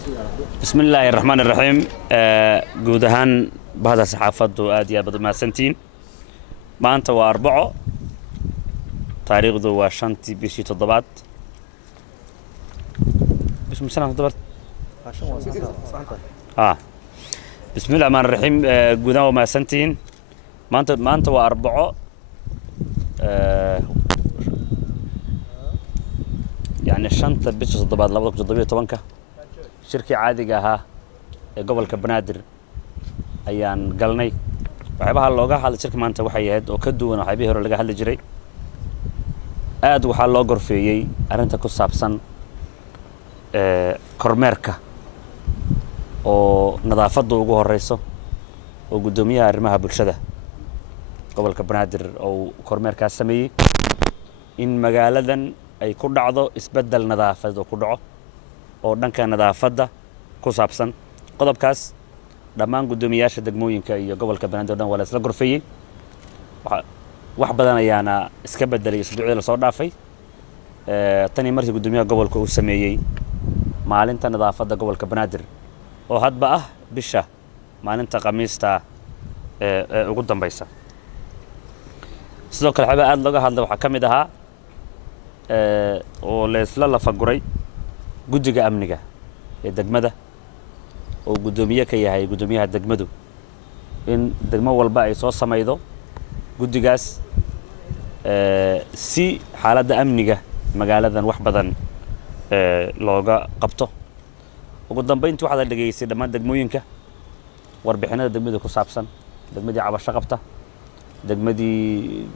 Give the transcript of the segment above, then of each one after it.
بسم الله الرحمن الرحيم guud ahaan bahda saxaafadu aad iyo aad ma santiin maanta waa arbaco taariikhdu waa 5 bishii 7 بسم الله الرحمن الرحيم guud ahaan ma santiin maanta waa arbaco يعني 5 bishii 7 2017 shirkii caadiga ahaa ee gobolka Banaadir ayaan galnay waxyaabaha looga hadlay shirka maanta waxay ahayd oo ka duwan waxyaabihii hore laga hadli jiray aad waxaa loo gorfeeyay arrinta ku saabsan kormeerka oo nadaafadda ugu horeyso oo gudoomiyaha arrimaha bulshada gobolka Banaadir oo kormeerkaas sameeyay in magaaladan ay ku dhacdo isbedel nadaafad oo ku dhaco oo dhanka nadaafadda ku saabsan qodobkaas dhammaan gudoomiyaasha degmooyinka iyo gobolka Banaadir dhan wala isla gorfeeyay wax badan ayaana iska bedelay isbuucii la soo dhaafay tani markii gudoomiyaha gobolka uu sameeyay maalinta nadaafadda gobolka Banaadir oo hadba ah bisha maalinta Khamiista ugu dambaysa sidoo kale xaba aad looga hadlay waxa kamid ahaa oo la isla lafaguray guddiga amniga ee degmada oo gudoomiye ka yahay gudoomiyaha degmadu in degmo walba ay soo sameeydo guddigaas si xaaladda amniga magaaladan wax badan looga qabto ugu dambeyntii waxa la dhageystay dhammaan degmooyinka warbixinada degmada ku saabsan degmadii cabasho qabta degmadii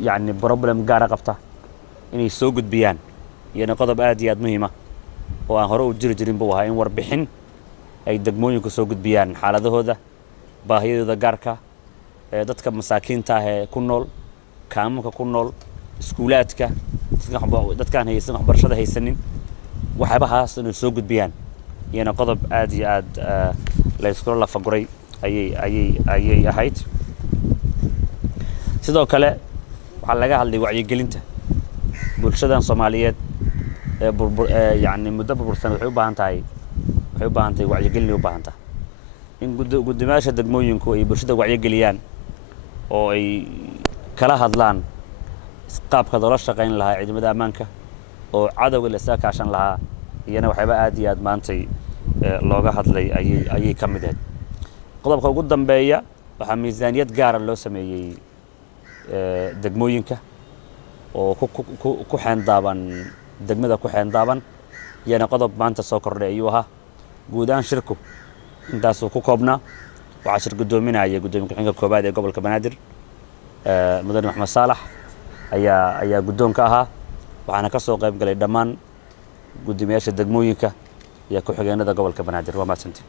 yani problem gaar ah qabta inay soo gudbiyaan iyana qodob aad iyo aad muhiim ah oo aan hore u jirin buu ahaa in warbixin ay degmooyinku soo gudbiyaan xaaladahooda baahiyadooda gaarka dadka masaakiinta ah ee ku nool kaamunka ku nool iskuulaadka dadkaan haysan waxbarashada haysanin waxyaabahaas inay soo gudbiyaan iyana qodob aad iyo aad la isku lafaguray ayay ahayd sidoo kale waxa laga hadlay wacyigelinta bulshadan Soomaaliyeed يعني مدة برسنة waxay u baahan tahay wacyigelin u baahan tahay in gudoomiyaasha degmooyinku ay bulshada wacyigeliyaan oo ay kala hadlaan qaabka loo shaqeyn lahaa ciidamada ammaanka oo cadawga la iska kaashan lahaa iyana waxba aad iyo aad maantay looga hadlay ayay ka mid ahayd qodobka ugu dambeeya waxa miisaaniyad gaar ah loo sameeyay degmooyinka oo ku xeendaaban degmada ku xeendaaban yana qodob maanta soo kordhay ayuu ahaa guud ahaan shirku intaas uu ku koobnaa waxa shir gudoominaya gudoomiyaha xigeenka koobaad ee gobolka Banaadir mudane Maxamed Saalax ayaa gudoonka ahaa waxaana ka soo qayb galay dhammaan gudoomiyaasha degmooyinka iyo ku xigeenada gobolka Banaadir waa maasantii